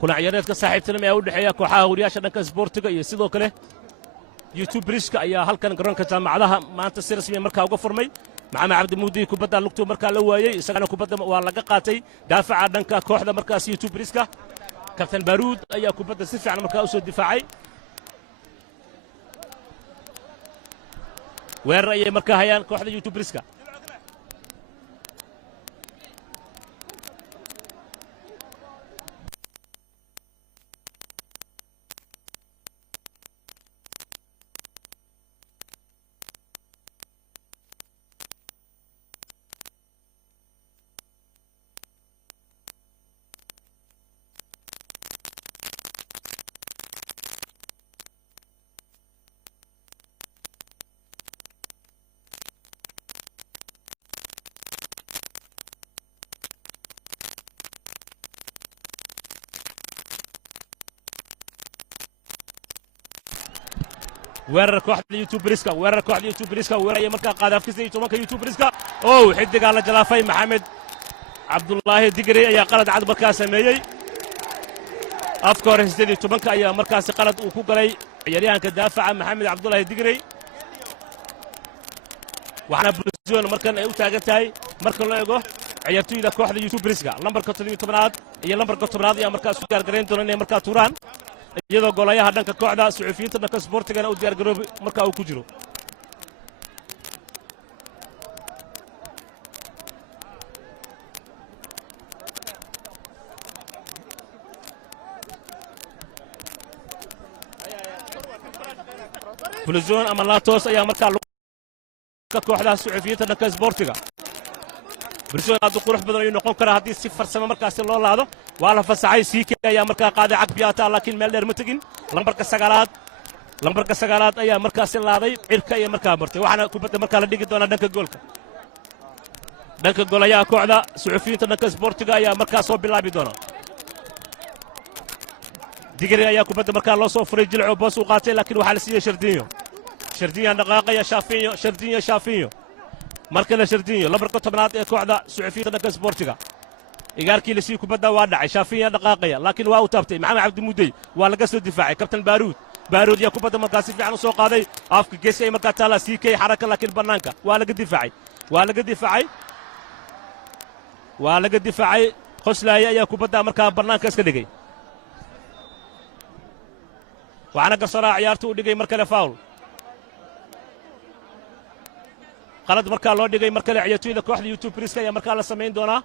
kuna ciyaareedka saaxiibtinimo ee u dhexeeya kooxaha wariyaasha dhanka isboortiga iyo sidoo kale youtubriska ayaa halkan garoonka jaamacadaha maanta si rasmiya markaa uga furmay maxamed cabdimuudi kubadda lugtuu markaa la waayey isagana kubadda waa laga qaatay daafaca dhanka kooxda markaas youtubriska kabtan baaruud ayaa kubadda si fiican markaa u soo difaacay weerar ayay markaa hayaan kooxda youtubriska weerar kooxda youtubriska weeraraya markaa qaadaafkiisa iyo tobanka youtubriska xidigaa la jalaafay maxamed cabdulaahi digrey ayaa qalad cad markaa sameeyey afka hore 18 ayaa markaasi qalad uu ku galay ciyaaryahanka daafaca maxamed cabdulaahi digrey waxaana bulshada markan ay u taagan tahay marka loo eego ciyaartoyda kooxda youtubriska lambarka 17aad iyo lambarka 10aad ayaa markaas u diyaargarayn doona inay markaa tuuraan iyadoo golayaha dhanka kooxda suxufiyiinta dhanka isboortigana u diyaargaroobi markaa uu ku jiro bulshon ama laatos ayaa markaa kooxda suxufiyiinta dhanka isboortiga bulshon aad u qurux badan ayuu noqon karaa haddii si farsamo markaasi loo laado waa la fasaxay siike ayaa markaa qaaday cagbiyaata laakiin meel dheer ma tegin lambarka sagaalaad ayaa markaasi laaday cirka iyo markaa martay waxaana kubadda markaa la dhigi doonaa dhanka goolka dhanka golayaha kooxda suxufiyiinta dhanka isboortiga ayaa markaa soo bilaabi doona digri ayaa kubadda markaa loo soo furay jilco boos uu qaatay laakiin waxaa la siiyey shardiyan dhaqaaqaya shaafinyo markale shardiyo lambarka 10aad ee kooxda suxufiyiinta dhanka isboortiga igaarkii la sii kubadda waa dhacay shaafinya dhaqaaqaya laakiin waa u taabtay maxamed cabdimuudey waa laga soo difaacay kabtan baaruud yaa kubadda markaa si fiican u soo qaaday afka geesi ay markaa taala sii kay xaraka laakiin bannaanka waa laga difaacay qoslaaye ayaa kubadda markaa bannaanka iska dhigay waxaana garsooraha ciyaartu u dhigay mar kale faul qalad markaa loo dhigay mar kale ciyaartoyda kooxda youtubriska ayaa markaa la samayn doonaa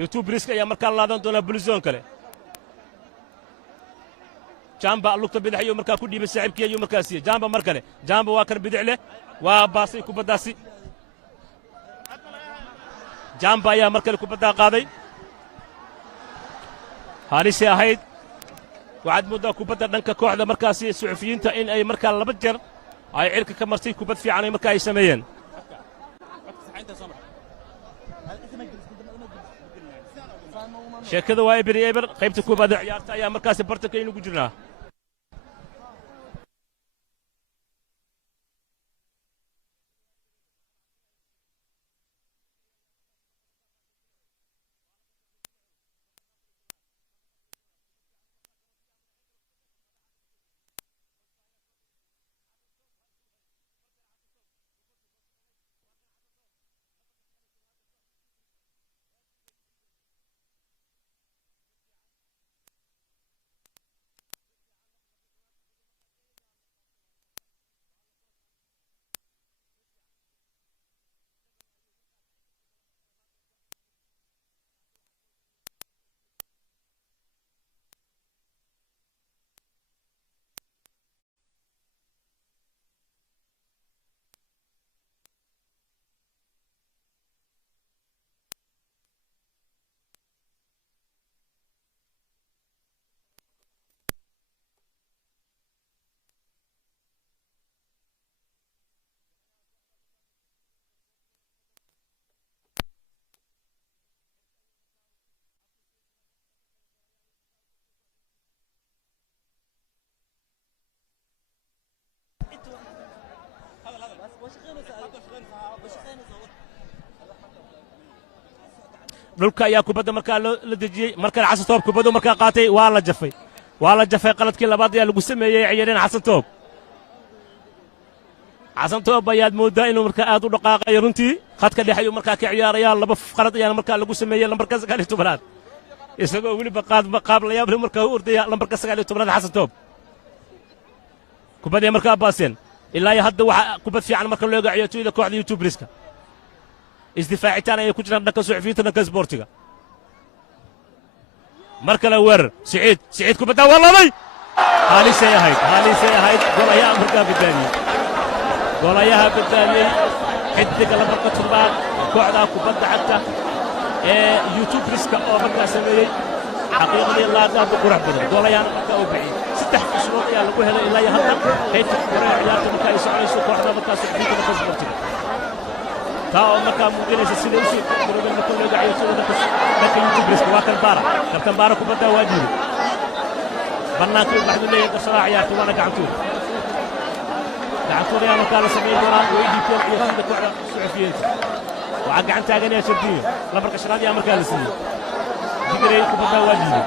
youtubriska ayaa markaa laadan doonaa bulzoon kale jamba lugta bidix ayuu markaa ku dhiibay saaxiibkii ayuu markaa siiyey jamba mar kale jamba waa kan bidix leh waa baasay kubaddaasi jamba ayaa mar kale kubaddaa qaaday haalisay ahayd waxaad mooddaa kubadda dhanka kooxda markaasi suxufiyiinta in ay markaa 2 jeer ay cirka ka martay kubad fiican ay markaa ay sameeyeen sheekada waa eber qaybta koobaad ee ciyaarta ayaa markaasi bartanka inugu jirnaa dhulka ayaa kubadda markaa la dejiyey markale xasan toob kubaddu markaa qaatay waa la jafay qaladkii labaad ayaa lagu sameeyey ciyaaryahan xasan toob ayaad moodaa inuu markaa aad u dhaqaaqayo runtii khadka dhexe ayuu markaa ka ciyaaraya laba qalad ayaana markaa lagu sameeyey lambarka 19aad isagoo weliba qaab la yaab leh markaa u ordaya lambarka 19aad xasan toob kubadday markaa baaseen ilaa iyo hadda waxaa kubad fiican marka looga ciyaartooyda kooxda youtubriska isdifaacitaan ayay ku jiraan dhanka suxufiyiinta dhanka isboortiga mar kale weerar siciid kubadda waa labay haalisay ahayd golayaha markaa badbaadiyey xidiga lambarka 7aad kooxda kubadda cagta ee youtubriska oo markaa sameeyey xaqiiqdii laadaad qurux badan golayaana markaa u bixiyey saddex cusbood ayaa lagu helay ilaa iyo hadda qaybta hore ciyaarta markaa ay soconayso kooxda markaa suxufiyiinta dhanka isboortiga taa oo markaa muujinaysa sida u sii murugan marka looga ciyaartooyda dhanka youtubriska waa kabtan baara kubadda waa diiday bannaanka waxdu leeyahay garsadaha ciyaarta waana gacantuur ayaa markaa la samayn doonaa way dhiibteen ciyaartooyda kooxda suxufiyiinta waxaa gacan taaganaya shardiyo lambarka 5aad ayaa markaa la siiyey digrey kubadda waa diiday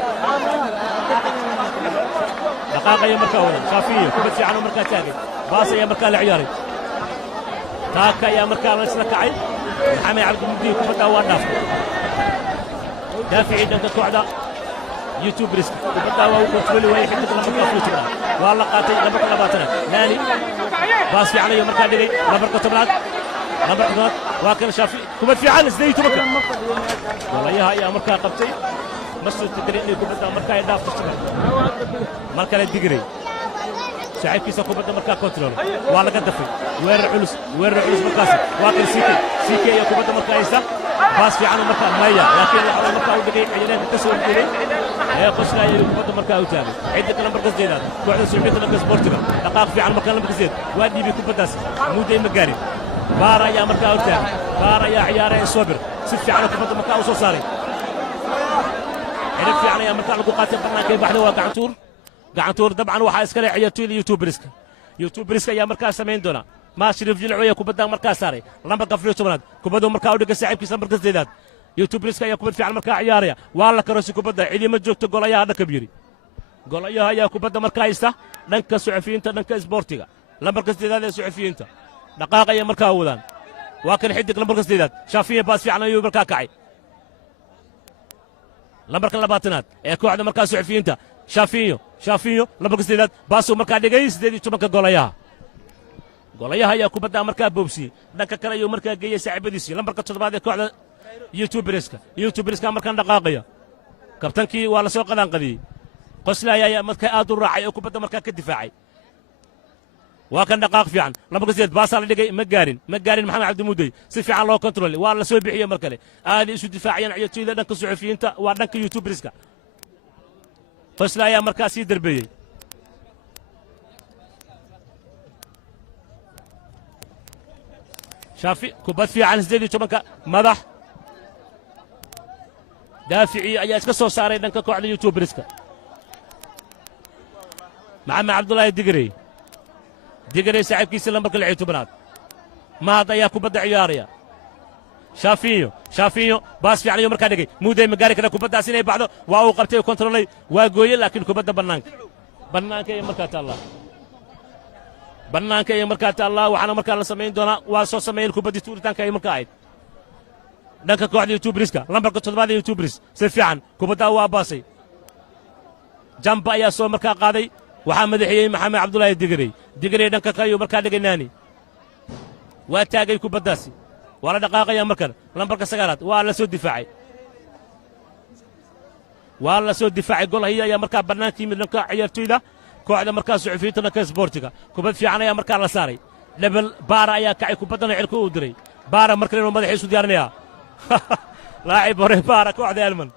dhaqaaqaya markaa wada shaafiyo kubad fiican oo markaa taagay baas ayaa markaa la ciyaaray taaka ayaa markaa la isla kacay maxamed cabdimudiin kubadda waa dhaaftay daaficii dhanka kooxda youtubriska kubadda waa u kontroli waayey xidig lambarka 10 waa la qaatay lambarka 20 naani baas fiican ayuu markaa dhigay lambarka 10aad waa kan shaafi kubad fiican 18 golayaha ayaa markaa qabtay masjid tigray inay kubadda markaa ay dhaafto mar kale digrey saaxiibkiisa kubadda markaa kontrol waa laga dafay weerar culus markaas waa kan CK ayaa kubadda markaa haysta baas fiican markaa maya laakiin waxa markaa u dhigay ciyaaryahanka ka soo jeeday ee qoslaya kubadda markaa u taagay cidda lambarka 8aad kooxda suuxiyada dhanka isboortiga dhaqaaq fiican markaa lambarka 8 waa dhiibay kubaddaas mudday ma gaarin baar ayaa markaa u taagay baar ayaa ciyaaraya Sobir si fiican kubadda markaa u soo saaray xirif fiican ayaa markaa lagu qaatay bannaanka baxda waa gacantuur dabcan waxaa iska leh ciyaartooyda youtubriska ayaa markaa samayn doona maashirif jilcu ayaa kubadda markaa saaray lambarka 10aad kubaddu markaa u dhigay saaxiibkiisa lambarka 8aad youtubriska ayaa kubad fiican markaa ciyaaraya waa la karoosi kubadda cidima joogto golayaha dhanka biyiri golayaha ayaa kubadda markaa haysta dhanka suxufiyiinta dhanka isboortiga lambarka 8aad ee suxufiyiinta dhaqaaq ayay markaa wadaan waa kan xidig lambarka 8aad shaafiye baas fiican ayuu markaa kacay lambarka 20aad ee kooxda markaa suxufiyiinta shaafiyo lambarka 8aad baasuu markaa dhigay 18 golayaha ayaa kubadda markaa boobsiyey dhanka kale ayuu markaa geeyey saaxiibadiisii lambarka 7aad ee kooxda youtubriska markaan dhaqaaqaya kabtankii waa la soo qadaanqadiyey qoslaya ayaa markaa aad u raacay oo kubadda markaa ka difaacay waa kan dhaqaaq fiican lambarka 8 baasaa la dhigay ma gaarin maxamed cabdimuudey si fiican loo kontrolay waa la soo bixiyey mar kale aaday isu difaacayaan ciyaartooyda dhanka suxufiyiinta waa dhanka youtubriska qoslaya ayaa markaa sii darbeeyey shaafi kubad fiican 18 madax daaficii ayaa iska soo saaray dhanka kooxda youtubriska maxamed cabdullaahi digrey saaxiibkiisa lambarka 16aad mahad ayaa kubadda ciyaaraya shaafiyo baas fiican ayuu markaa dhigay muudey ma gaari kara kubaddaas inay baxdo waa uu qabtay oo kontrolay waa gooye laakiin kubadda bannaanka ayay markaa taallaa waxaana markaa la samayn doonaa waa soo sameeyeen kubaddii tuuritaanka ay markaa ahayd dhanka kooxda youtubriska lambarka 7aad ee youtubris si fiican kubaddaa waa baasay jamba ayaa soo markaa qaaday waxaa madaxiyey maxamed cabdullaahi digrey dhanka kale ayuu markaa dhigay naani waa taagay kubaddaasi waa la dhaqaaqaya markan lambarka 9aad waa la soo difaacay golahiya ayaa markaa bannaanka yimid dhanka ciyaartooyda kooxda markaa suxufiyiinta dhanka isboortiga kubad fiican ayaa markaa la saaray lebel baara ayaa kacay kubaddana cirka u diray baara markale inuu madaxiisu diyaarinayaa laacib hore baara kooxda elman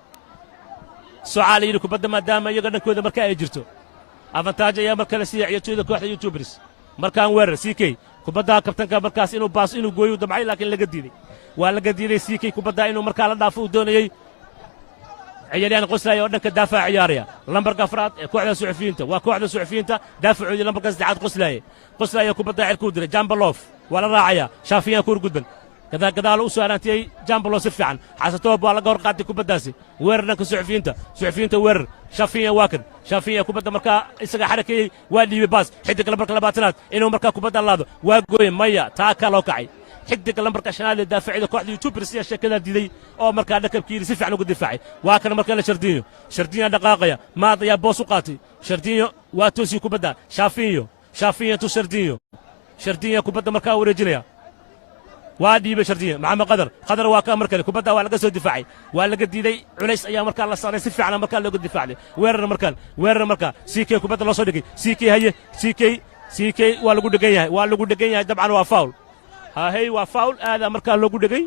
socaal yidhi kubadda maadaama iyaga dhankooda markaa ay jirto avantaaj ayaa mar kale siiya ciyaartooyda kooxda youtubers markaan weerar CK kubadda kabtanka markaas inuu gooyo damcay laakiin laga diiday CK kubadda inuu markaa la dhaafo uu doonayay ciyaaryahan qoslaya oo dhanka daafaca ciyaaraya lambarka 4aad ee kooxda suxufiyiinta waa kooxda suxufiyiinta daafacoodii lambarka 3aad qoslaya kubadda cirka u diray jambalof waa la raacaya shaafiyan ku gudban gadaal u soo aaraantiyey jambalo si fiican xasatoob waa laga hor qaatay kubaddaasi weerar dhanka suxufiyiinta weerar shafiya waa kan shafiya kubadda markaa isaga xarakeeyey waa dhiibay baas xidig lambarka labaatanaad inuu markaa kubadda laado waa gooye maya taa ka loo kacay xidig lambarka shanaad ee daafacida kooxda youtubers ayaa sheekada diiday oo markaa dhakabkiiri si fiican uga difaacay waa kan markaa la shardiinyo dhaqaaqaya maad ayaa boos u qaatay shardiinyo waa toosii kubadda shafiya tu shardiinyo kubadda markaa wareejinaya waa dhiibay shardiya maxamed qadar waa ka mar kale kubadda waa laga soo difaacay waa laga diiday culays ayaa markaa la saaray si fiican markaa looga difaacday weerar markaa ck kubadda loo soo dhigay ck waa lagu dhegan yahay dabcan waa faul haahey waa faul aadaa markaa loogu dhegay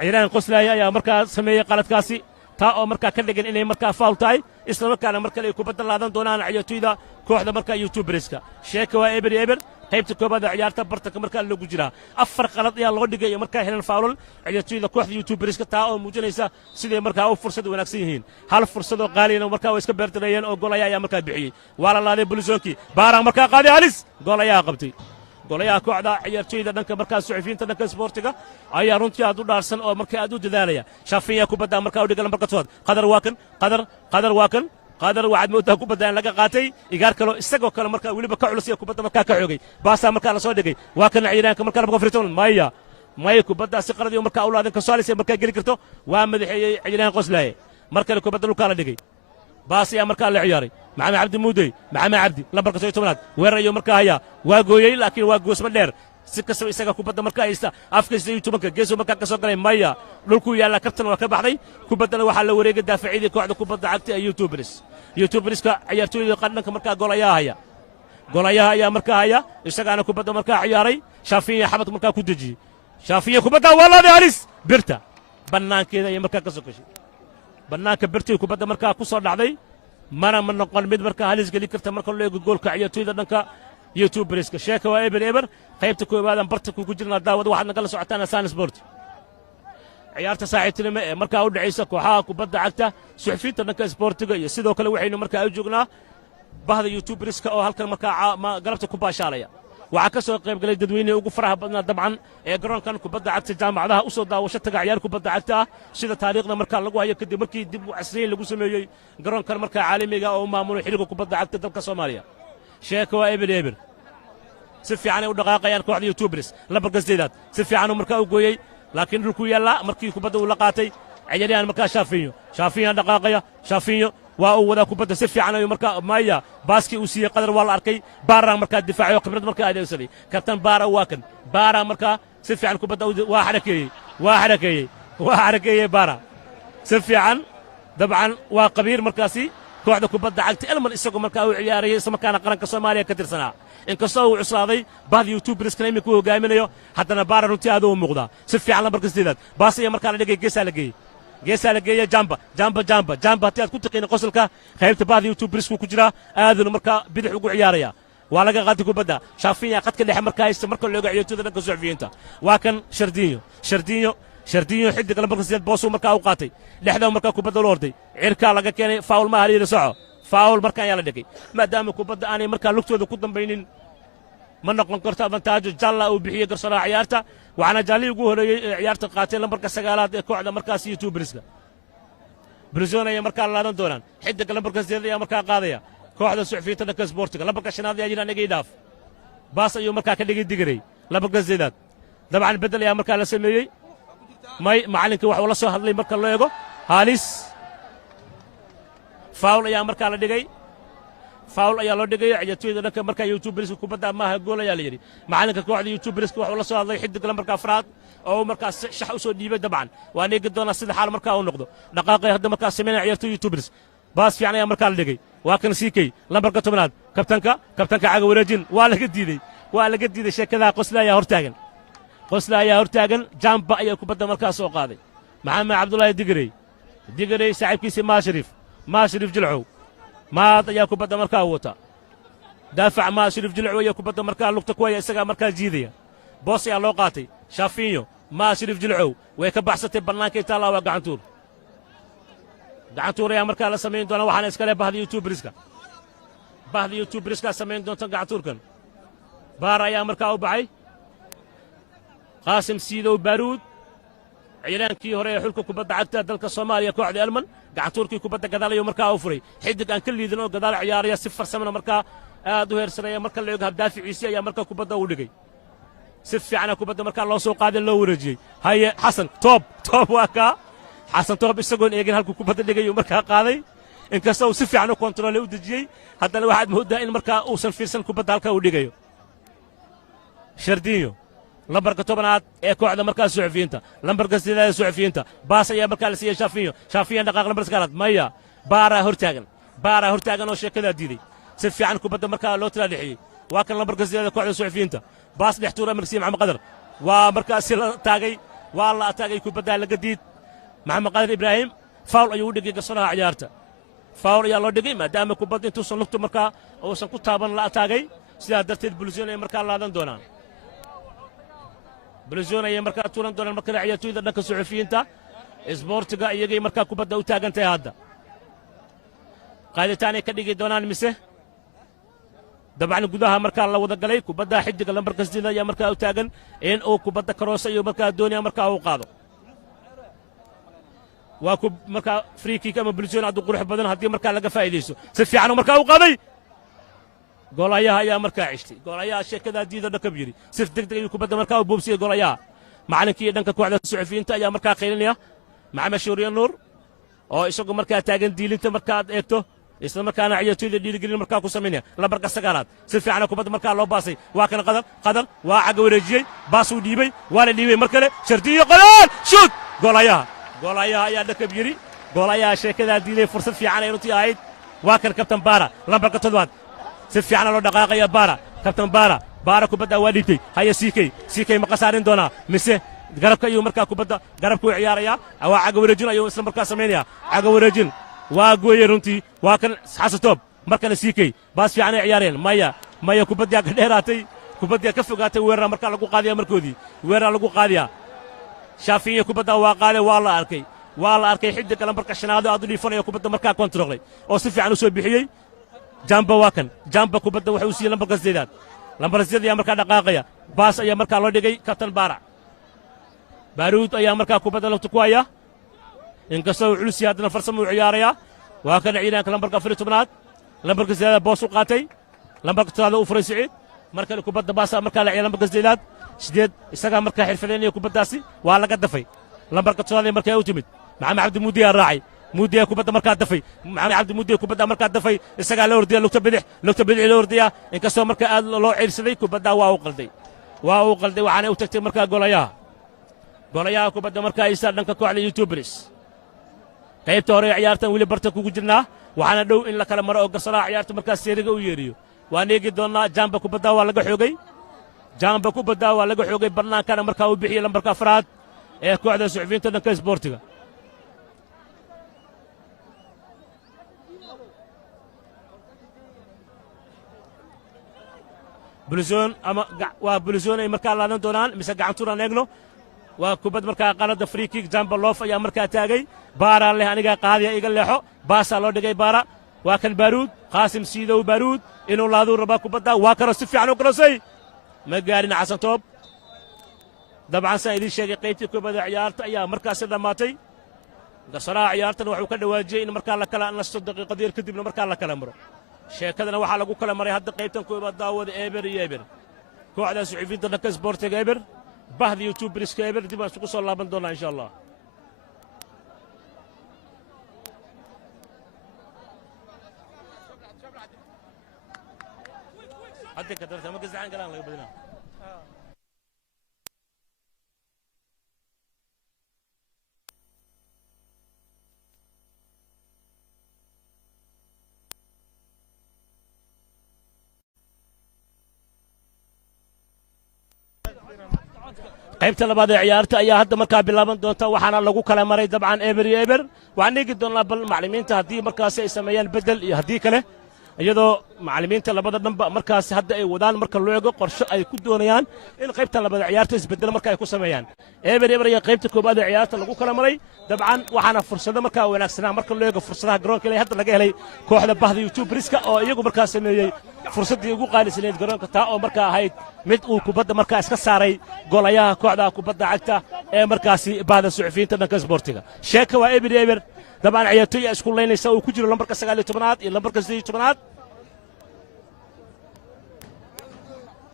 ciiraan qoslaaya ayaa markaa sameeyey qaladkaasi taa oo markaa ka dhigan inay markaa faul tahay isla markaana mar kale ay kubadda laadan doonaan ciyaartoyda kooxda markaa youtuberska sheeka waa eber qaybta koobaad ee ciyaarta bartanka markaa loogu jiraa 4 qalad ayaa loo dhigay markaa helan faulal ciyaartoyda kooxda youtuberska taa oo muujinaysa sidii markaa u fursad wanaagsan yihiin hal fursad oo qaaliyana markaa way iska beertanayeen oo gool ayaa markaa bixiyey waa la laaday bulisoonki baara markaa qaaday halis gool ayaa qabtay golayaha kooxda ciyaartoyda dhanka markaa suxufiyiinta dhanka isboortiga ayaa runtii aad u dhaarsan oo markaa aad u dadaalaya shafiya kubadda markaa u dhigay lambarka tood qadar waa kan waxaad moodaa kubadda in laga qaatay igaar kaloo isagoo kale markaa weliba ka culus iyo kubadda markaa ka xoogay baasaa markaa la soo dhigay waa kan ciiraanka markaa lambarka firton maya kubaddaa si qaladii markaa u laadan kasaalis ee markaa geli karto waa madaxeeyey ciiraan qoslaaye mar kale kubadda dhulkaa la dhigay baas ayaa markaa la ciyaaray maxamed cabdi lambarka 17aad weerar ayuu markaa hayaa waa gooyey laakiin waa goosma dheer si kastaba isaga kubadda markaa haysta afkiisa iyo tobanka geesuu markaa ka soo galay maya dhulkuu yaallaa kabtan waa ka baxday kubaddana waxaa la wareegay daafacyadii kooxda kubadda cagta ee youtuberska ciyaartooyda qadhanka markaa golayaha ayaa markaa haya isagaana kubadda markaa ciyaaray shaafiya xabad markaa ku dejiyey shaafiya kubadda waa laaday halis birta bannaankeeda ayay markaa ka soo gashay bannaanka birtii kubadda markaa ku soo dhacday mana ma noqon mid markaa halis geli karta marka loo eego goolka ciyaartooyda dhanka youtuberska sheeka waa eber qaybta koobaadan bartanku ku jirnaa daawada waxaad nagala socotaan asaan sport ciyaarta saaxiibtinimo ee markaa u dhacaysa kooxaha kubadda cagta suxufiyiinta dhanka isboortiga iyo sidoo kale waxaynu markaa u joognaa bahda youtuberska oo halkan markaa galabta ku baashaalaya waxaa ka soo qayb galay dadweynihii ugu faraha badnaa dabcan ee garoonkan kubadda cagta jaamacadaha u soo daawasho taga ciyaar kubadda cagta ah sida taariikhda markaa lagu hayo kadib markii dib u casriyeyn lagu sameeyey garoonkan markaa caalamiga oo u maamulo xiriirka kubadda cagta dalka soomaaliya sheeka waa eber si fiicanay u dhaqaaqayaan kooxda youtubers lambarkasteedaad si fiicanuu markaa u gooyey laakiin dhulkuu yaallaa markii kubadda uu la qaatay ciyaaryahan markaa shaafiyo dhaqaaqaya shaafiyo waa uu wadaa kubadda si fiican ayuu markaa maya baaskii uu siiyey qadar waa la arkay baara markaa difaacayo khibrad markaa adeegsaday kabtan baara waa kan baara markaa si fiican kubadda waa xarakeeyey baara si fiican dabcan waa qabiir markaasi kooxda kubadda cagta elman isagoo markaa u ciyaarayay isla markaana qaranka soomaaliya ka tirsanaa inkastoo uu cuslaaday bahda youtuberskana imika u hogaaminayo haddana baara runtii aad u muuqdaa si fiican lambarka sideedaad baas ayaa markaa la dhigay geesaa la geeyey jamba haddii aad ku taqiina qosolka qaybta bahda youtubersku ku jiraa aaduna markaa bidix ugu ciyaaraya waa laga qaatay kubadda shaafiya qadka dhexe markaa haysta marka looga ciyaartooyda dhanka suxufiyiinta waa kan shardiinyo xidig lambarka sideed boosuu markaa u qaatay dhexda markaa kubadda loo orday cirkaa laga keenay faul ma haliila soco faul markaa ayaa la dhigay maadaama kubadda aanay markaa lugtooda ku dambaynin ma noqon karto avantaajo jalla uu bixiyey garsooraha ciyaarta waxaana jaallihii ugu horeeyey ee ciyaarta qaatay lambarka 9aad ee kooxda markaas youtuberska brizon ayay markaa laadan doonaan xidigga lambarka 8 ayaa markaa qaadaya kooxda suxufiyiinta dhanka isboortiga lambarka 5aad ayaa yidhaan igay dhaaf baas ayuu markaa ka dhigay digaray lambarka 8aad dabcan beddel ayaa markaa la sameeyey macallinkii waxuu la soo hadlay marka loo eego halis faul ayaa markaa la dhigay faul ayaa loo dhigay ciyaartooyda dhanka markaa youtuberska kubadda maaha gool ayaa la yidhi macallinka kooxda youtuberska waxuu la soo hadlay xidig lambarka 4aad oo markaa shax u soo dhiibay dabcan waa neegi doonaa sida xaal markaa uu noqdo dhaqaaqay hadda markaa sameynaya ciyaartooyda youtubers baas fiican ayaa markaa la dhigay waa kan siikay lambarka 10aad kabtanka caga wareejin waa laga diiday sheekadaa qosla ayaa hortaagan jamba ayaa kubadda markaa soo qaaday maxamed cabdulaahi digarey saaxiibkiisii maashariif jilcow maad ayaa kubadda markaa wata daafac maashariif jilcow ayaa kubadda markaa lugta ku haya isagaa markaa jiidaya boos ayaa loo qaatay shaafiyo maashariif jilcow way ka baxsatay bannaankay taallaa waa gacantuur ayaa markaa la samayn doona waxaana iskale bahda youtuberskaa samayn doonta gacantuurkan baar ayaa markaa u baxay qaasim siidow baaruud ciiraankii hore ee xulka kubadda cagta dalka soomaaliya kooxda elman gacantuurkii kubadda gadaalayo markaa u furay xidig aan ka liidin oo gadaal ciyaaraya si farsamana markaa aad u heersanaya marka la eego habdaaficiisii ayaa markaa kubadda u dhigay si fiicana kubadda markaa loo soo qaaday loo wareejiyey haye xasan toob waa kaa xasan toob isagoon eegin halkuu kubadda dhigayuu markaa qaaday inkasta uu si fiican u kontaroole u dejiyey haddana waxaad mooddaa in markaa uusan fiirsan kubadda halkaa uu dhigayo shardiinyo lambarka 10aad ee kooxda markaa suxufiyiinta lambarka 8 ee suxufiyiinta baas ayaa markaa la siiyey shaafiyan dhaqaaq lambar 9 maya baara hortaagan oo sheekadaa diiday si fiican kubadda markaa loo tala dhixiyey waa kan lambarka 8 ee kooxda suxufiyiinta baas dhex tuura markii maxamed qadar waa markaasi la ataagay kubadda laga diid maxamed qadar ibraahim faul ayuu u dhigay garsooraha ciyaarta faul ayaa loo dhigay maadaama kubadda intuusan lugta markaa uusan ku taaban la ataagay sidaa darteed bulsiyon ay markaa laadan doonaan bulsiyon ayay markaa tuuran doonaan markale ciyaartooyda dhanka suxufiyiinta isboortiga iyagay markaa kubadda u taagan tahay hadda qaaditaanay ka dhigi doonaan mise dabcan gudaha markaa la wada galay kubadda xidiga lambarka 8 ayaa markaa u taagan in uu kubadda karoosa iyo markaa doonaya markaa uu qaado waa markaa free kick ama bulsiyon aad u qurux badan haddii markaa laga faa'iidaysto si fiican markaa u qaaday goolayaha ayaa markaa ceshtay goolayaha sheekadaa diida dhakab yiri si degdeg ayuu kubadda markaa u boobsiyey goolayaha macalinkii dhanka kooxda suxufiyiinta ayaa markaa qaylinaya maxamed shuuriye nuur oo isagu markaa taagan diilinta markaad eegto isla markaana ciyaartooyda dhiirigelin markaa ku samaynaya lambarka 9aad si fiican kubadda markaa loo baasay waa kan qadar waa caga wareejiyey baasuu dhiibay waa la dhiibay mar kale shardiyo qadar shoot goolayaha ayaa dhakab yiri goolayaha sheekadaa diiday fursad fiican ay runtii ahayd waa kan kabtan baara lambarka 7aad si fiican loo dhaqaaqaya kabtan baara kubadda waa dhiibtay haya siikay ma qasaarin doonaa mise garabka ayuu markaa kubadda garabku u ciyaaraya waa caga wareejin ayuu isla markaa samaynaya caga wareejin waa gooyey runtii waa kan xasan toob markana siikay baas fiican ay ciyaareen maya kubaddiyaa ka dheeraatay kubaddiyaa ka fogaatay weerara markaa lagu qaadaya markoodii weerara lagu qaadaya shaafinya kubadda waa la arkay xidiga lambarka 5aad aad u dhiifanaya kubadda markaa kontaroolay oo si fiican u soo bixiyey jamba waa kan jamba kubadda waxa uu siiyey lambarka 8aad lambarka 8 ayaa markaa dhaqaaqaya baas ayaa markaa loo dhigay kabtan baaruud ayaa markaa kubadda lugta ku haya inkastoo uu culus yahay haddana farsamo uu ciyaaraya waa kan ciidaanka lambarka 14aad lambarka 8aad boos u qaatay lambarka 9aad u furay siciid mar kale kubadda baasa markaa la ciyaar lambarka 8aad isagaa markaa xirfadeynaya kubaddaasi waa laga dafay lambarka 9aad ee markaa u timid maxamed cabdi muudiyaa raacay muudiyaa kubadda markaa dafay maxamed cabdi muudiya kubadda markaa dafay isagaa la ordaya lugta bidix la ordaya inkastoo markaa aad loo ciirsaday kubadda waa uu qalday waxaana u tagtay markaa golayaha kubadda markaa isa dhanka kooxda youtubers qaybta hore ee ciyaartan weli barta kugu jirnaa waxaana dhow in la kala maro oo garsooraha ciyaarta markaa seeriga u yeeriyo waan eegi doonnaa jamba kubadda waa laga xoogay bannaankana markaa uu bixiyey lambarka 4aad ee kooxda suxufiyiinta dhanka isboortiga waa bulisoon ay markaa laadan doonaan mise gacantuuraan eegno waa kubad markaa qanada free kick jamba loof ayaa markaa taagay baaraan leh anigaa qaadiya iga leexo baasaa loo dhigay baara waa kan baaruud qaasim siidow baaruud inuu laaduu rabaa kubadda waa karo si fiican u karosay ma gaarin xasan toob dabcan saan idiin sheegay qaybtii kubadda ciyaarta ayaa markaasi dhammaatay garsooraha ciyaartana wuxuu ka dhawaajiyey in markaa la kala nasto daqiiqadeer kadibna markaa la kala maro sheekadana waxaa lagu kala maray hadda qaybtan koobaad daawada eber iyo eber kooxda suxufiyiinta dhanka isboortiga eber bahda youtuberiska eber dib aan isugu soo laaban doonaa insha allah hadda ka darta ma gazacan galaan laga badinaa qaybta labaad ee ciyaarta ayaa hadda markaa bilaaban doonta waxaana lagu kala maray dabcan eber iyo eber waxaan eegi doonnaa bal macallimiinta haddii markaasi ay sameeyaan beddel iyo haddii kale iyadoo macallimiinta labada dhanba markaas hadda ay wadaan marka loo eego qorshe ay ku doonayaan in qaybta labada ciyaarta isbedel marka ay ku sameeyaan eber ayaa qaybta koobaad ee ciyaarta lagu kala maray dabcan waxaana fursado markaa wanaagsanaa marka loo eego fursadaha garoonka ilaa hadda laga helay kooxda bahda youtubriska oo iyagu markaa sameeyey fursaddii ugu qaalisanayd garoonka taa oo markaa ahayd mid uu kubadda markaa iska saaray golayaha kooxda kubadda cagta ee markaasi bahda suxufiyiinta dhanka isboortiga sheeka waa eber dabcan ciyaartooy isku laynaysa uu ku jiro lambarka 19aad iyo lambarka 18aad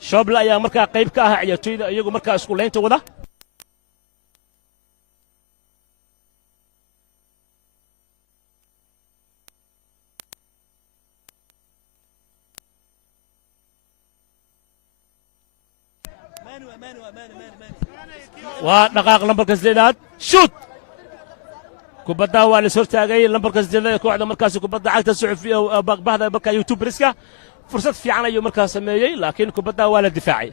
shoble ayaa markaa qayb ka ah ciyaartooyda iyagu markaa isku laynta wada waa dhaqaaq lambarka 8aad shoot kubadda waa la soo taagay lambarka 8 ee kooxda markaas kubadda cagta suxufiya bahda markaa youtubriska fursad fiican ayuu markaa sameeyey laakiin kubadda waa la difaacay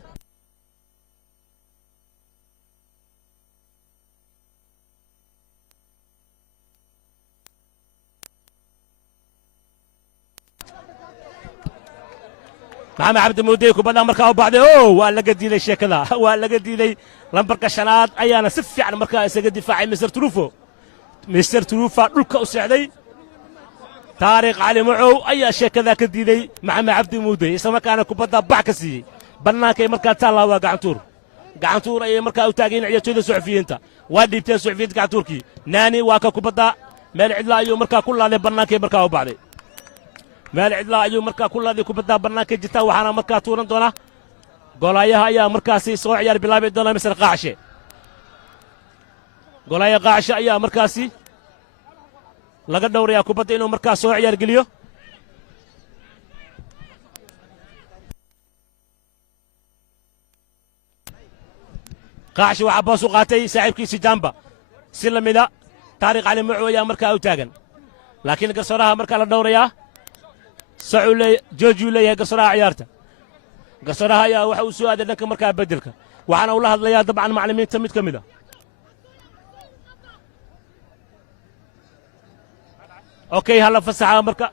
maxamed cabdi muudey kubadda markaa u baxday waa laga diiday sheekada waa laga diiday lambarka 5aad ayaana si fiican markaa isaga difaacay mister turufa dhulka u seexday taariikh cali macow ayaa sheekadaa ka diiday maxamed cabdi muudey isla markaana kubadda bax ka siiyey bannaankay markaa taallaa waa gacantuur ayay markaa u taageen ciyaartooyda suxufiyiinta waa dhiibteen suxufiyiinta gacantuurkii naani waa ka kubadda meel cidla ayuu markaa ku laaday bannaankay markaa u baxday meel cidla ayuu markaa ku laaday kubadda bannaankay jirta waxaana markaa tuuran doona golaayaha ayaa markaasi soo ciyaar bilaabi doona misr qaacshe golaaya qaacshe ayaa markaasi laga dhowrayaa kubadda inuu markaa soo ciyaar geliyo qaacshe waxaa boos u qaatay saaxiibkiisi jamba si la mida taariikh cali macow ayaa markaa u taagan laakiin garsooraha markaa la dhowrayaa joojuu leeyahay garsooraha ciyaarta garsooraha ayaa waxa uu soo aaday dhanka markaa beddelka waxaana ula hadlayaa dabcan macallimiinta mid ka mid a اوكي هلا فسحه مركا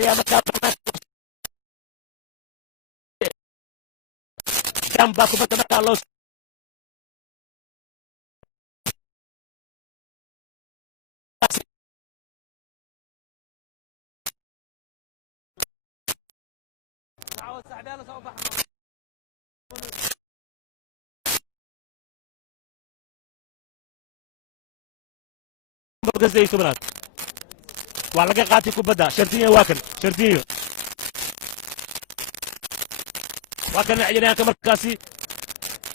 يا مركا جنبك وبتبقى الله زي تمرات وعلى قاعتي كوبدا شرطيه شرطيه واكن عينيها كمركاسي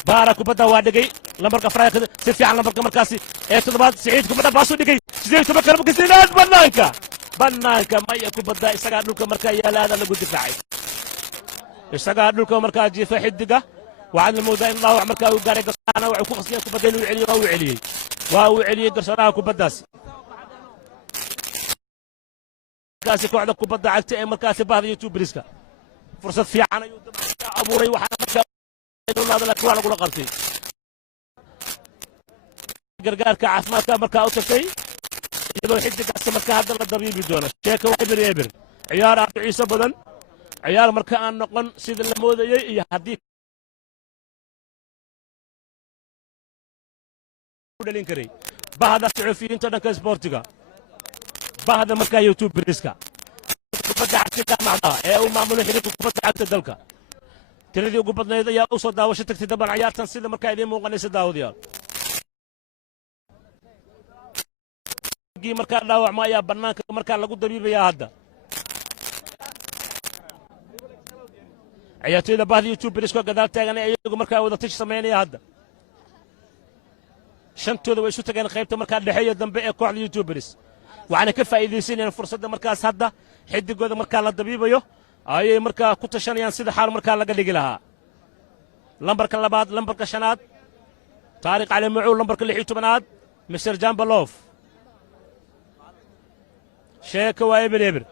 بارا كوبدا وادغي لمبرك فرايق سيفي على لمبرك مركاسي ايه تضبط سعيد كوبدا باسو دغي زي تبكر بكسينات بنانكا مايا كوبدا اسغا دولك مركا يالا هذا لو دفاعي اسغا دولك مركا جيفه حدقه وعن الموضوع الله وعمركا وغاري قصانا وعكو خصيه كوبدا انه يعلي وعلي قرصنا كوبداس كاسي كوعد كوبدا عagta ee markaas baahda youtubriska fursad fiican ayuu abuuray waxaana markaa inuu laada kuwa lagu qabtay gargaarka caafimaadka markaa u tagtay iyadoo xidigaas markaa hadda la dabiibi doono sheeka waa eber ciyaar aad ciiso badan ciyaar markaa aan noqon sida la moodayay iyo hadii dhalin karay bahda suxufiyiinta dhanka isboortiga bahda markaa youtubriska kubadda cagta macda ee uu maamulo xiriirka kubadda cagta dalka tiradii ugu badnayd ayaa u soo daawasho tagtay dabcan ciyaartan sida markaa idiin muuqanaysa daawadayaal markaa dhaawacma ayaa bannaanka markaa lagu dabiibayaa hadda ciyaartooyda bahda youtubriska gadaal taagan ee iyagu markaa wada tashi samaynaya hadda shantooda way isu tageen qaybta markaa dhexeeya dambe ee kooxda youtubers waxaana ka faa'iidaysanayaan fursadda markaas hadda xidigooda markaa la dabiibayo ayay markaa ku tashanayaan sida xaal markaa laga dhigi lahaa lambarka 2aad lambarka 5aad taariikh cali macow lambarka 16aad mister jambalof sheeka waa eber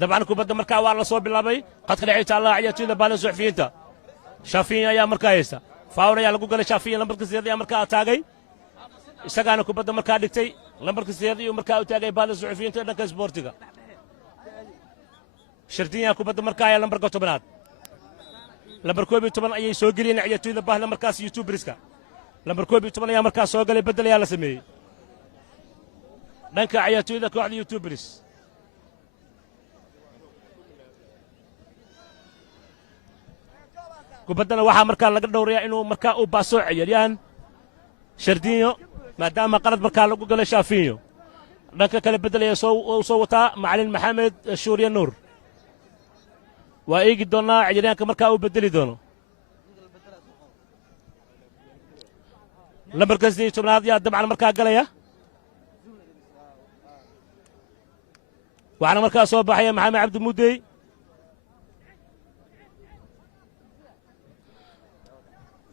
dabcan kubadda markaa waa la soo bilaabay qadka dhexe taallaa ciyaartooyda baada suxufiyiinta shaafiin ayaa markaa haysta faawul ayaa lagu galay shaafiin lambarka sideed ayaa markaa taagay isagaana kubadda markaa dhigtay lambarka sideed iyo markaa u taagay baada suxufiyiinta dhanka isboortiga shardiya kubadda markaa ayaa lambarka 10aad lambar 12 ayay soo geliyeen ciyaartooyda baahda markaas youtuberska lambar 12 ayaa markaa soo galay bedel ayaa la sameeyey dhanka ciyaartooyda kooxda youtubers kubaddana waxaa markaa laga dhowrayaa inuu markaa u baasoo ciyaariyaan shardiyo maadaama qalad markaa lagu galay shaafiinyo dhanka kale bedel ayaa soo wataa macalin maxamed shuuriye nuur waa eegi doonaa ciyaaryaanka markaa uu bedeli doono lambarka 18aad yaa dabcan markaa galaya waxaana markaa soo baxaya maxamed cabdi muudey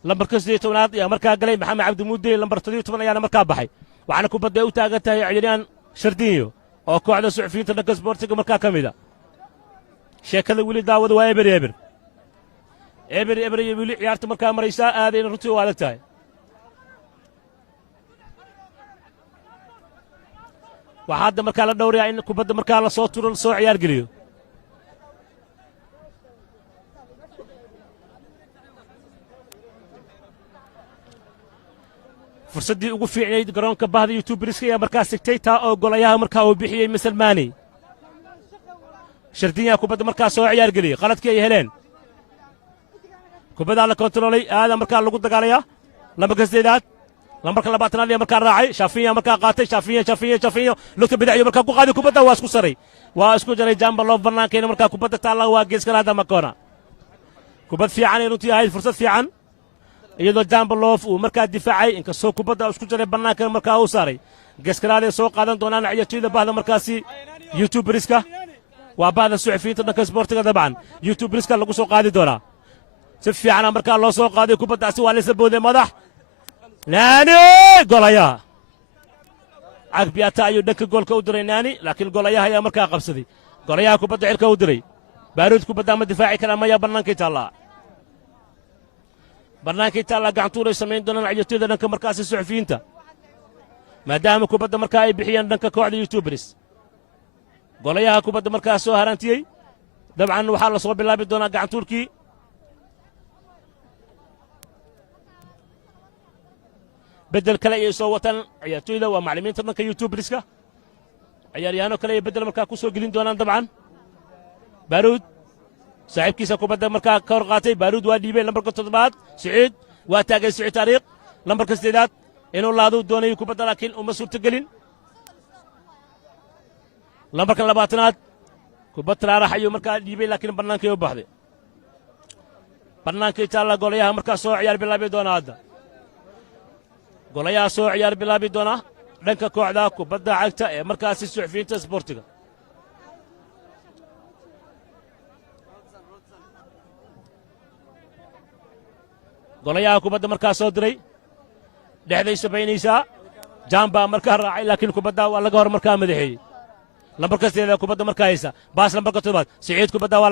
lambarka 18aad ayaa markaa galay maxamed cabdi muudey lambar 17 ayaana markaa baxay waxaana kubadda u taagan tahay ciyaaryahan shardiyo oo kooxda suxufiyiinta dhanka isboortiga markaa ka mid a sheekada weli daawada waa eber iyo weli ciyaarta markaa maraysaa aadayna runtii u adag tahay waxaa hadda markaa la dhowrayaa in kubadda markaa la soo turo la soo ciyaar geliyo fursaddii ugu fiicnayd garoonka bahda youtuberska ayaa markaa sigtay taa oo golayaha markaa uu bixiyey misalmaani shardiya kubadda markaa soo ciyaar geliyey qaladkii ay heleen kubaddaa la kontaroolay aadaa markaa lagu dagaalayaa lambarka 8aad lambarka 20aad ayaa markaa raacay shaafinya markaa qaatay shaafinya lugta bidixyo markaa ku qaaday kubadda waa isku saray waa isku jaray jambaloof bannaankayna markaa kubadda taalla waa geeskala hadda makoona kubad fiican ay runtii ahayd fursad fiican iyadoo jambaloof uu markaa difaacay inkastoo kubadda isku jaray bannaankana markaa uu saaray geeskalaadee soo qaadan doonaan ciyaartooyda bahda markaasi youtuberska waa bahda suxufiyiinta dhanka isboortiga dabcan youtuberska lagu soo qaadi doonaa si fiicana markaa loo soo qaaday kubaddaasi waa laysa booday madax naani golayaha cagbiyaata ayuu dhanka goolka u diray naani laakiin golayaha ayaa markaa qabsaday golayaha kubadda xilka u diray baaruud kubadda ma difaaci kara maya bannaankay taallaa gacantuur ay samayn doonaan ciyaartooyda dhanka markaasi suxufiyiinta maadaama kubadda markaa ay bixiyaan dhanka kooxda youtubers golayaha kubadda markaa soo harantiyey dabcan waxaa la soo bilaabi doonaa gacantuurkii bedel kale ayay soo wataan ciyaartooyda waa macallimiinta dhanka youtuberska ciyaaryahanno kale ay bedel markaa ku soo gelin doonaan dabcan baaruud saaxiibkiisa kubadda markaa ka hor qaatay baaruud waa dhiibay lambarka 7aad siciid waa taagay siciid taariikh lambarka 8aad inuu laaduu doonayay kubadda laakiin uma suurtagelin lambarka 20aad kubad taraarax ayuu markaa dhiibay laakiin bannaankay u baxday bannaankay taalla golayaha markaa soo ciyaar bilaabi doona hadda golayaha soo ciyaar bilaabi doona dhanka kooxda kubadda cagta ee markaasi suxufiyiinta isboortiga golayaha kubadda markaa soo diray dhexday sabaynaysaa jambaa markaa raacay laakiin kubadda waa laga hor markaa madaxeeyey lambarka 8 kubadda markaa haysa baas lambarka 7 siciid kubadda waa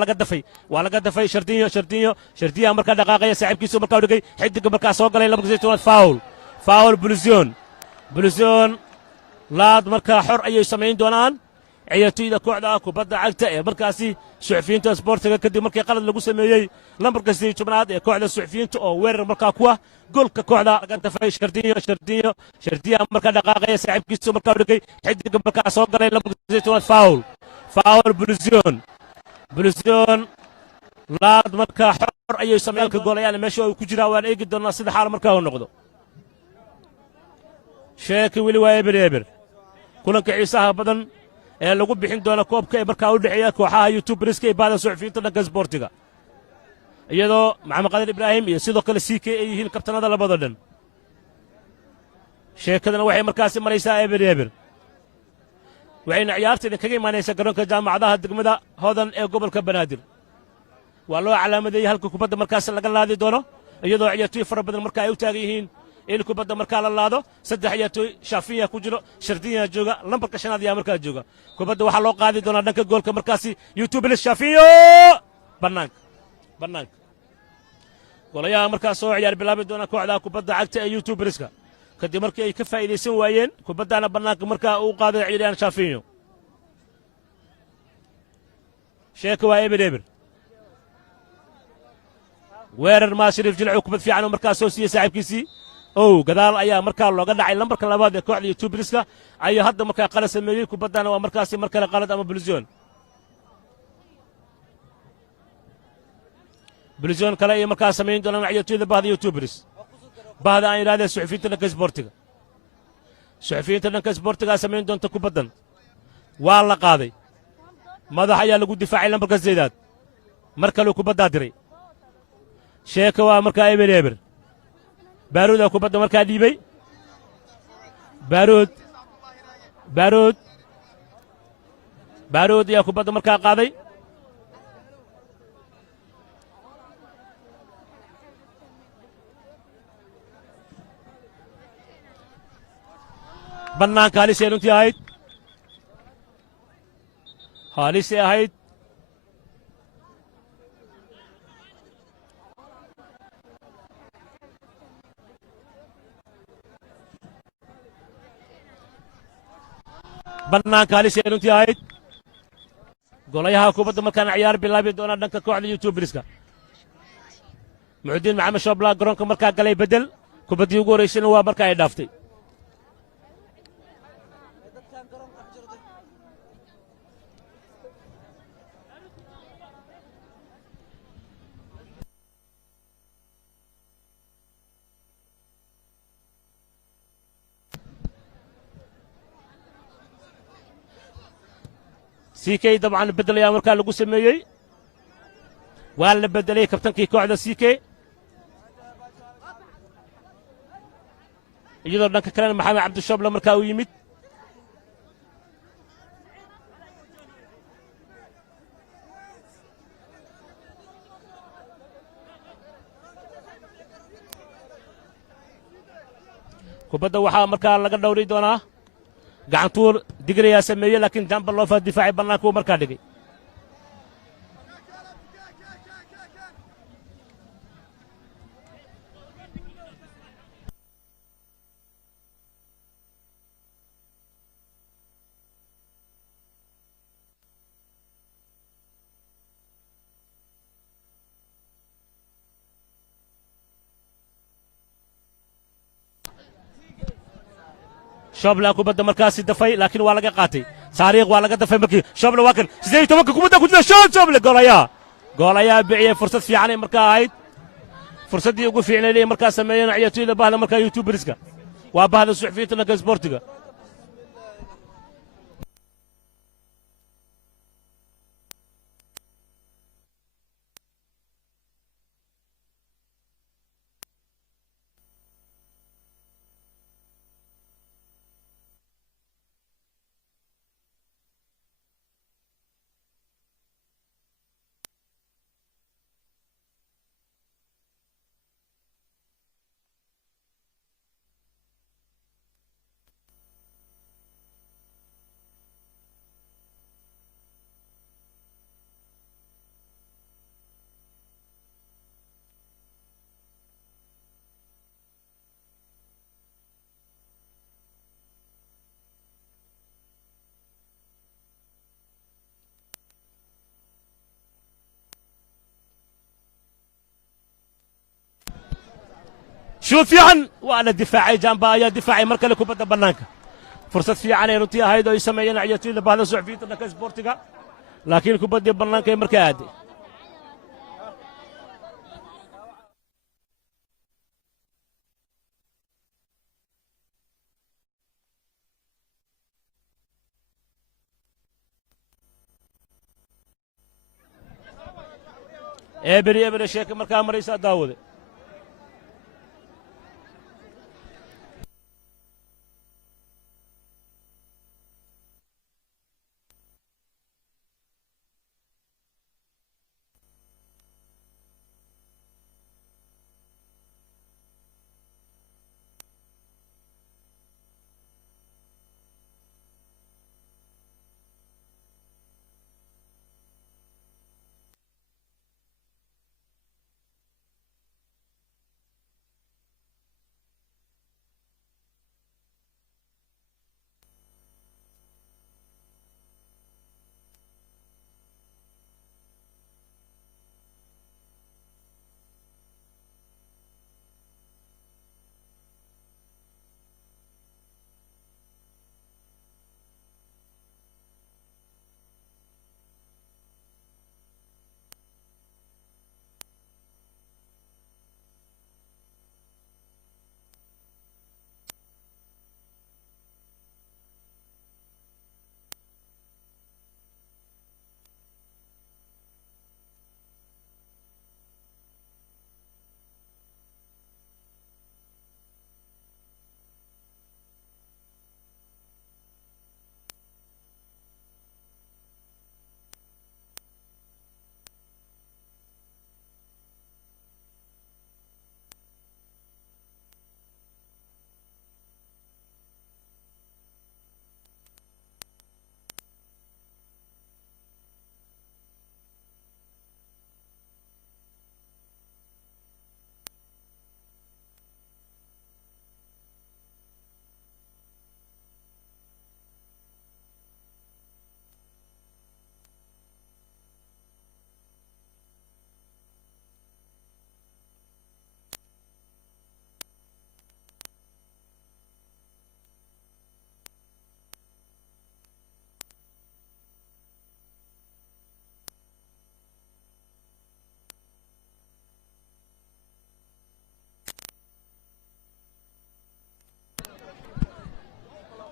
laga dafay shardiya markaa dhaqaaqaya saaxiibkiisu markaa u dhigay xidiga markaa soo galay lambarka 8 faul bulusion laad markaa xor ayay samayn doonaan ciyaartooyda kooxda kubadda cagta ee markaasi suxufiyiinta isboortiga kadib markii qalad lagu sameeyey lambarka 18aad ee kooxda suxufiyiinta oo weerar markaa kuwa goolka kooxda laga dafay shardiya markaa dhaqaaqaya saaxiibkiisu markaa u dhigay xidiga markaa soo galay lambarka 18 faul bulusion laad markaa xor ayay sameeyeen goolayaan meesha uu ku jiraa waan eegi doonaa sida xaal markaa uu noqdo sheeki weli waa eber kulanka xiisaha badan ee lagu bixin doona koobka ee markaa u dhexeeya kooxaha youtuberska ee baada suxufiyiinta dhanka isboortiga iyadoo maxamed qadir ibraahim iyo sidoo kale CK ay yihiin kabtanada labada dhan sheekadana waxay markaasi maraysaa eber waxayna ciyaarta idinkaga imaanaysaa garoonka jaamacadaha degmada hodan ee gobolka banaadir waa loo calaamadeeyey halka kubadda markaas laga laadi doono iyadoo ciyaartooy fara badan markaa ay u taagan yihiin in kubadda markaa la laado saddex ciyaartooy shaafiya ku jiro shardiya jooga lambarka shanaad ayaa markaa jooga kubadda waxaa loo qaadi doonaa dhanka goolka markaasi youtubelis shaafiyo bannaanka golayaha markaa soo ciyaar bilaabi doona kooxda kubadda cagta ee youtuberiska kadib markii ay ka faa'iidaysan waayeen kubaddana bannaanka markaa uu qaaday ciyaaryahan shaafiyo sheeka waa eber weerar maashariif jilcu kubad fiican oo markaa soo siiyey saaxiibkiisii gadaal ayaa markaa looga dhacay lambarka labaad ee kooxda youtuberiska ayaa hadda markaa qalad sameeyey kubaddana waa markaasi mar kale qalad ama بلزون كلا أي مركز سمين دون عيوتي ذا بعض يوتيوبرز بعض أي هذا صحفيين تنكس بورتيغا صحفيين تنكس بورتيغا سمين دون تكو بدن والله قاضي ماذا حيا لقود دفاعي لمركز زيدات مركلو كوبدا دري شيكوا مركا ايبر بارود كوبدا مركا ديبي بارود يا كوبدا مركا قاضي bannaanka halisee runtii ahayd halisee ahayd bannaanka halisee runtii ahayd golayaha kubadda markaan ciyaar bilaabi doonaa dhanka kooxda youtuberiska muxudiin maxamed shoobla garoonka markaa galay bedel kubaddii ugu horeysayna waa markaa ay dhaaftay سيكي طبعا بدل يا مركان لقو سميي ولا بدلي كابتنكي كوعدا سيكي يقدر دنك كلام محمد عبد الشاب لمركاو يمد كوبدا waxaa markaa laga dhowri doonaa gacantuur digriyaa sameeyey laakiin jamba loo faa difaaci bannaanka uu markaa dhigay شوبلا كوبدا مركاسي دفاي لكن waa laga qaatay taariikh waa laga dafay markii shobla waa kan 18 kubada ku jira shobla goolaya biciye fursad fiican ay markaa ahayd fursadii ugu fiicneeyay markaa sameeyeen ciyaartoyda bahda markaa youtuberiska waa bahda suxufiyiinta naga sportiga شوف فيعن وانا دفاعي جنبها يا دفاعي مركز كوبدا بنانكا فرصة فيعن يرتي هايدو يسمينا عياتي بهذا صحفيت انك سبورتيغا لكن كوبدا بنانكا مركز عادي ابري شيك مركز مريسا داوود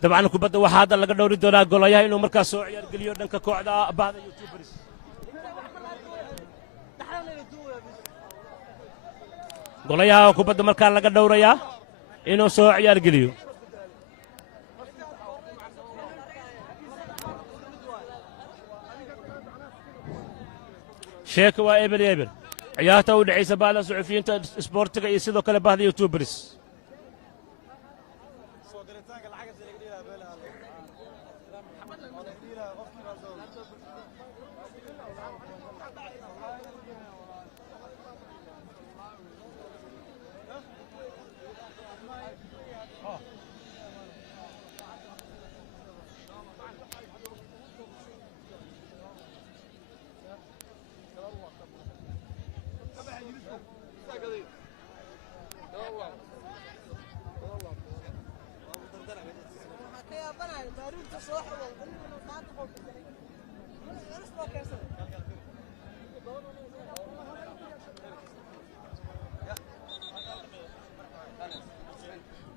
dabcan kubadda waxaa hadda laga dhowri doonaa golayaha inuu markaa soo ciyaar geliyo dhanka kooxda bahda YouTubers golayaha kubadda markaa laga dhowrayaa inuu soo ciyaar geliyo sheeko waa eber eber ciyaarta u dhaxaysa bahda suxufiyiinta isboortiga iyo sidoo kale bahda YouTubers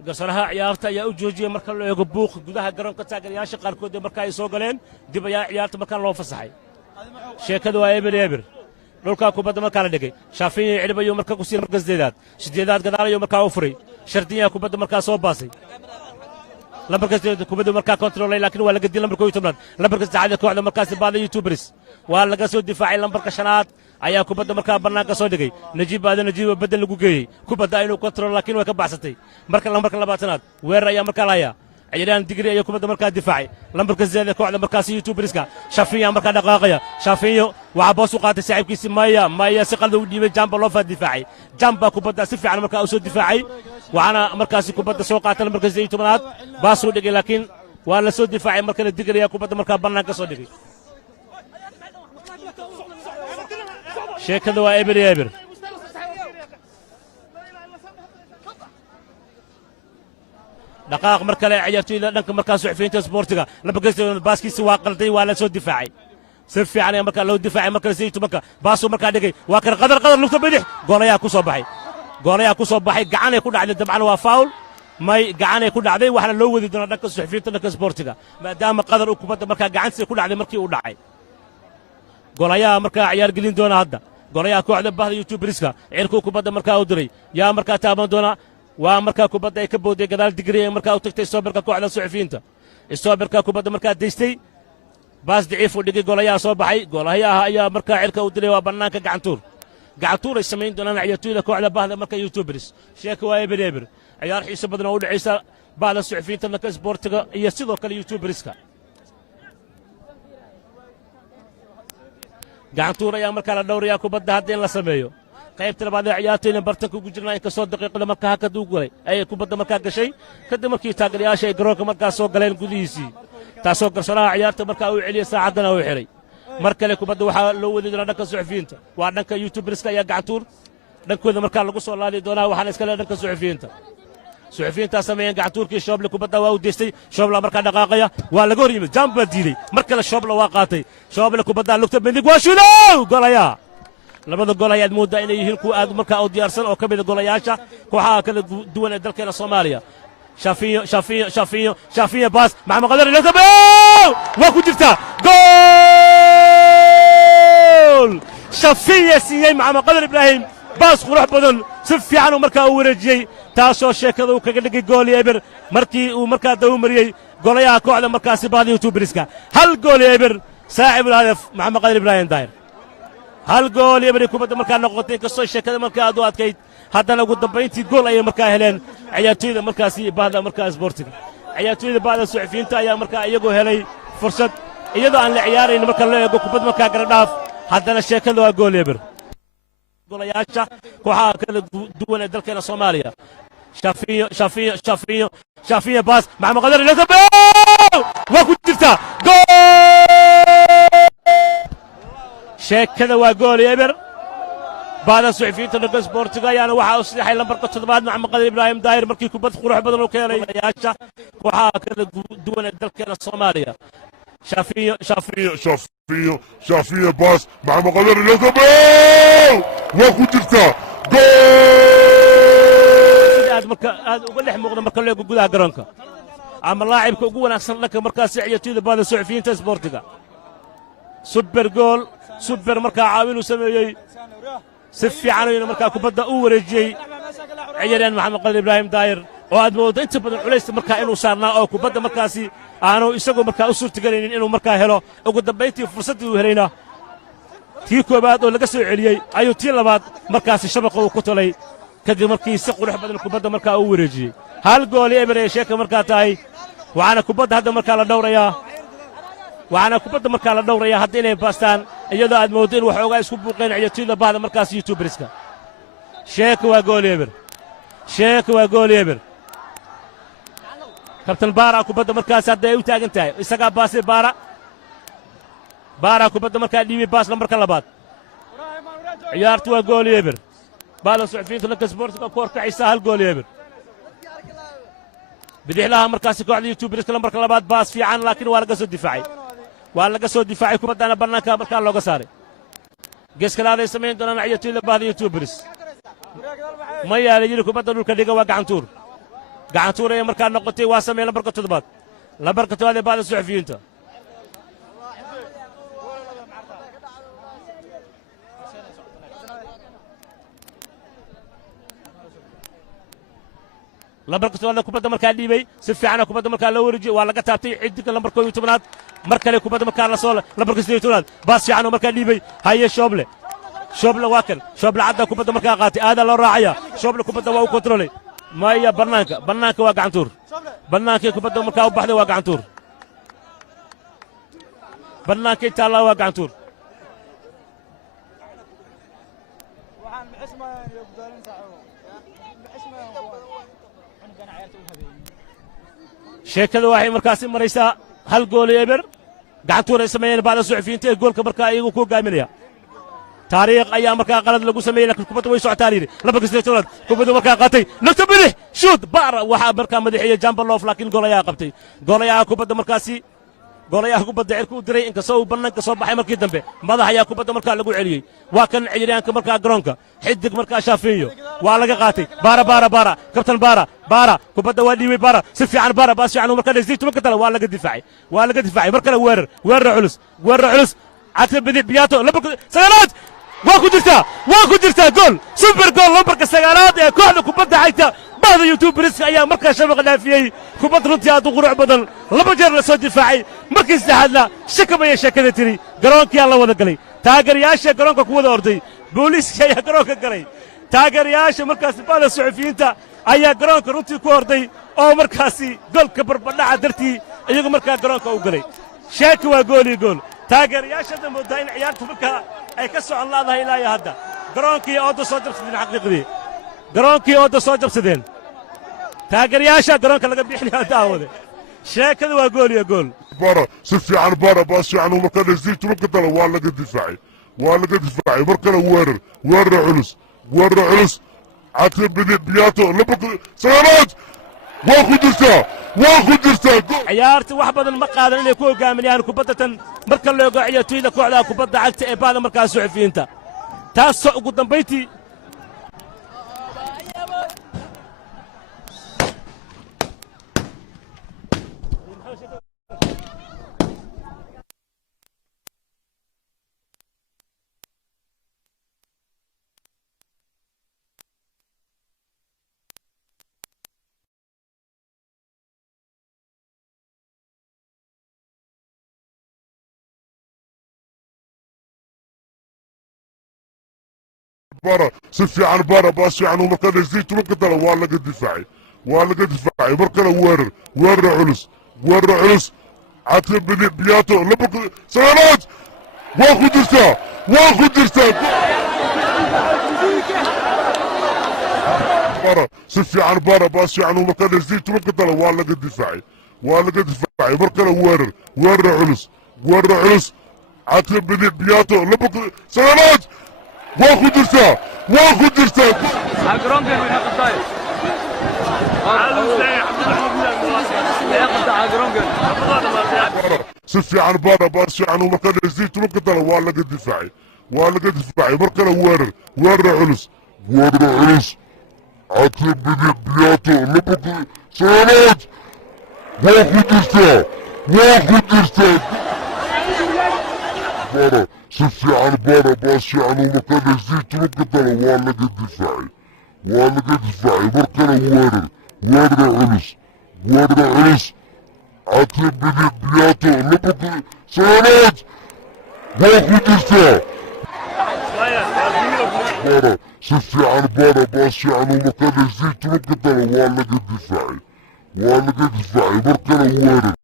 garsaraha ciyaarta ayaa u joojiyay marka loo eego buuq gudaha garoonka taageerayaasha qaarkood marka ay soo galeen dib ayaa ciyaarta marka loo fasaxay sheekadu waa eber eber dhulka kubadda marka la dhigay shaafiin cilbayo marka ku sii marka sideedaad gadaalayo marka u furay shardiya kubadda marka soo baasay lambarka kubadda marka controlay laakiin waa laga dilay lambarka 10 lambarka saacada kooxda markaas baada YouTubers waa laga soo difaacay lambarka shanaad ayaa kubadda markaa bannaanka soo dhigay najiib badal lagu geeyey kubadda inuu control laakiin way ka baxsatay marka lambarka 20aad weerar ayaa markaa laaya ciyaaraan digri ayaa kubadda markaa difaacay lambarka zeeda kooxda markaas YouTuberska Shafiya markaa dhaqaaqaya Shafiyo waxa boos u qaatay saaxiibkiisa Maya si qalad u dhiibay jamba loo faa difaacay jamba kubadda si fiican markaa u soo difaacay waxaana markaas kubadda soo qaatay lambarka 18aad baas u dhigay laakiin waa la soo difaacay marka digri ayaa kubadda markaa bannaanka soo dhigay sheekada waa eber eber dhaqaaq mar kale ciyaartoyda dhanka markaa suxufiyiinta isboortiga lambarka baaskiisa waa qalday waa la soo difaacay si fiican ayaa markaa loo difaacay marka saytu marka baasoo markaa dhigay waa kan qadar lugta bidix goolayaa ku soo baxay gacanay ku dhacday dabcan waa faul may gacanay ku dhacday waxaana loo wadi doonaa dhanka suxufiyiinta dhanka isboortiga maadaama qadar uu kubadda markaa gacantiisa ku dhacday markii uu dhacay golayaha markaa ciyaar gelin doona hadda golayaha kooxda bahda YouTuberska cirku kubadda markaa u diray yaa markaa taaban doona waa markaa kubadda ay ka booday gadaal digri markaa u tagtay soobarka kooxda suxufiyiinta soobarka kubadda markaa deystay baas daciif u dhigay golayaha soo baxay golayaha ayaa markaa cirka u diray waa bannaanka gacantuur ay samayn doonaan ciyaartoyda kooxda bahda markaa YouTubers sheeko waa eber eber ciyaar xiiso badan oo u dhaxaysa bahda suxufiyiinta dhanka isboortiga iyo sidoo kale YouTuberska gacantuur ayaa markaa la dhowrayaa kubadda hadda in la sameeyo qaybta labaad ee ciyaartoyna bartanka ugu jirnaa inkastoo daqiiqada markaa hakad u galay ayay kubadda markaa gashay kadib markii taageerayaasha ay garoonka markaa soo galeen gudihiisii taasoo garsaraha ciyaarta markaa uu celiyay saacaddana uu xiray mar kale kubadda waxaa loo wadi doonaa dhanka suxufiyiinta waa dhanka YouTuberska ayaa gacantuur dhankooda markaa lagu soo laadi doonaa waxaana iskale dhanka suxufiyiinta sameeyeen gacantuurkii shooble kubadda waa u deystay shoobla markaa dhaqaaqaya waa laga hor yimid jamba diiday mar kale shoobla waa qaatay shooble kubadda lugta midig waa shudow golaya labada gol ayaad moodaa inay yihiin kuwa aad markaa u diyaarsan oo ka mid golayaasha kooxaha kala duwan ee dalkeena Soomaaliya Shafiyo baas Maxamed Qadar waa ku jirta gool Shafiyo siiyay Maxamed Qadar Ibrahim baas qurux badan si fiican markaa u wareejiyay taasoo sheekada uu kaga dhigay gool eber markii uu markaa daw mariyay golayaha kooxda markaasi bahda YouTuberska hal gool eber saaxiib الهدف Maxamed Qadar Ibrahim Daahir hal gool eber kubadda markaa noqotay kasoo sheekada markaa aad u adkayd haddana ugu dambayntii gool ayay markaa heleen ciyaartoyda markaasi bahda markaa isboortiga ciyaartoyda bahda suxufiyiinta ayaa markaa iyagoo helay fursad iyadoo aan la ciyaarayn marka loo eego kubadda markaa garadhaaf haddana sheekada waa gool eber golayaasha kooxaha kala duwan ee dalkeena Soomaaliya Shafiyo baas Maxamed Qadar waa ku jirta gool sheekada waa gool eber بعد الصحفيين تلقى سبورتغا يعني waxa uu saxay lambarka 7 Maxamed Qadar Ibrahim Daahir markii kubad qurux badan uu keenay yaasha waxa kala duwan dalkeena Soomaaliya شافية باس محمد قدر الهجوم وكو جرتا جول aad uga dhex muuqda marka loo gudaha garoonka ama laacibka ugu wanaagsan dhanka markaasi ciyaartoyda baada suxufiyiinta isboortiga super gool super markaa caawin uu sameeyey si fiican ayuu markaa kubadda u wareejiyey ciyaaryahan maxamed qalid ibraahim daayir oo aad moodo inta badan culaysta markaa inuu saarnaa oo kubadda markaasi aanu isagoo markaa u suurtagelaynin inuu markaa helo ugu dambayntii fursaddii uu helayna tii koowaad oo laga soo celiyey ayuu tii labaad markaasi shabaqa uu ku talay kadib markii si qurux badan kubadda markaa uu wareejiyey hal gooli eber ee sheeka markaa tahay waxaana kubadda hadda markaa la dhowrayaa hadda inay baastaan iyadoo aad mooddo in waxoogaa isku buuqeen ciyaartoyda bahda markaas yutuuberiska sheeka waa gooli eber kabtan baara kubadda markaas hadda ay u taagan tahay isagaa baasay baara kubadda markaa dhiibay baas lambarka labaad ciyaartu waa gooli eber bahda suxufiyiinta dhanka isboortiga ku horkacaysa hal gooli eber bidixlaha markaasi kooxda yutuuberiska lambarka labaad baas fiican laakiin waa laga soo difaacay kubaddana bannaanka markaa looga saaray geeskalaaday samayn doonaan ciyaartoyda bahda yutuuberis ma yaala yidhi kubadda dhulka dhiga waa gacantuur ayay markaa noqotay waa sameey lambarka toddobaad ee bahda suxufiyiinta lambarka toddobaad kubadda markaa dhiibay si fiicana kubadda markaa loo wareejiyey waa laga taabtay ciddiga lambarka 11aad mar kale kubadda markaa la soo lambarka 18aad baas fiican oo markaa dhiibay haye shooble waa kan shooble cadda kubadda markaa qaatay aadaa loo raacaya shooble kubadda waa u kontrolay maya bannaanka waa gacantuur bannaankay kubadda markaa u baxday waa gacantuur bannaankay taallaa waa gacantuur sheekada waxay markaasi maraysaa hal gooli eber gacantuur ay sameeyeen bacda suxufiyiinta ee goolka markaa iyagu ku hogaaminaya taariikh ayaa markaa qalad lagu sameeyey laakiin kubadda way socotaa yidhi lambarka 18aad kubadda markaa qaatay lagta bidix shoot baar waxaa markaa madaxeeyey jambaloof laakiin gool ayaa qabtay kubadda markaasi goolayaha kubadda cirka u diray inkastoo uu bannaanka soo baxay markii dambe madax ayaa kubadda markaa lagu celiyey waa kan ciyaaryahanka markaa garoonka xidig markaa shaafiinyo waa laga qaatay baara kabtan baara kubadda waa dhiibay baara si fiican baara baas fiican markaa dhasday tumanka tala waa laga difaacay mar kale weerar culus cadka bidix biyaato lambarka sagaalaad waa ku jirtaa gool super gool lambarka sagaalaad ee kooxda kubadda xigta bahda yutuuberiska ayaa markaa shabaqa dhaafiyey kubad runtii aad u qurux badan laba jeer la soo difaacay markii saddexaadna shakamayay sheekada tiri garoonkiyaa la wada galay taageerayaasha garoonka ku wada orday booliiska ayaa garoonka galay taageerayaasha markaasi bahda suxufiyiinta ayaa garoonka runtii ku orday oo markaasi goolka barbadhaca dartii iyagu markaa garoonka u galay sheeka waa gool taageerayaashada moodaa in ciyaartu markaa ay ka socon laadahay ilaa iyo hadda garoonkii ooda soo jabsadeen taageerayaasha garoonka laga bixinayo daawade sheekada waa gool si fiican baas fiican markaa dhasday tumanka tala waa laga difaacay mar kale weerar culus cadka bidix biyaato lambarka sagaalaad waa ku jirtaa ciyaarta wax badan ma qaadan inay ku hogaaminayaan kubadda tan marka looga ciyaartoyda kooxda kubadda cagta ee bahda markaa suxufiyiinta taasoo ugu dambayntii si fiican baas fiican markaa dhasday tumanka tala waa laga difaacay mar kale weerar culus cadka bidix biyaato lambarka sagaalaad waa ku jirtaa si fiican baas fiican markaa dhasday tumanka tala waa laga difaacay mar kale weerar culus cadka bidix biyaato lambarka sagaalaad waa ku jirtaa si fiican baas fiican markaa dhasday tumanka tala waa laga difaacay mar kale weerar culus cadka bidix biyaato lambarka sagaalaad واخد ارتاح واخد ارتاح برا سفي عن برا باصي عن ومكان زيت ومقتل ولا قد دفاعي ولا قد دفاعي بركنا وارر علس وارر علس عاتب بدي بياتو لبك سلامات واخد ارتاح برا سفي عن برا باصي عن ومكان زيت ومقتل ولا قد دفاعي بركنا وارر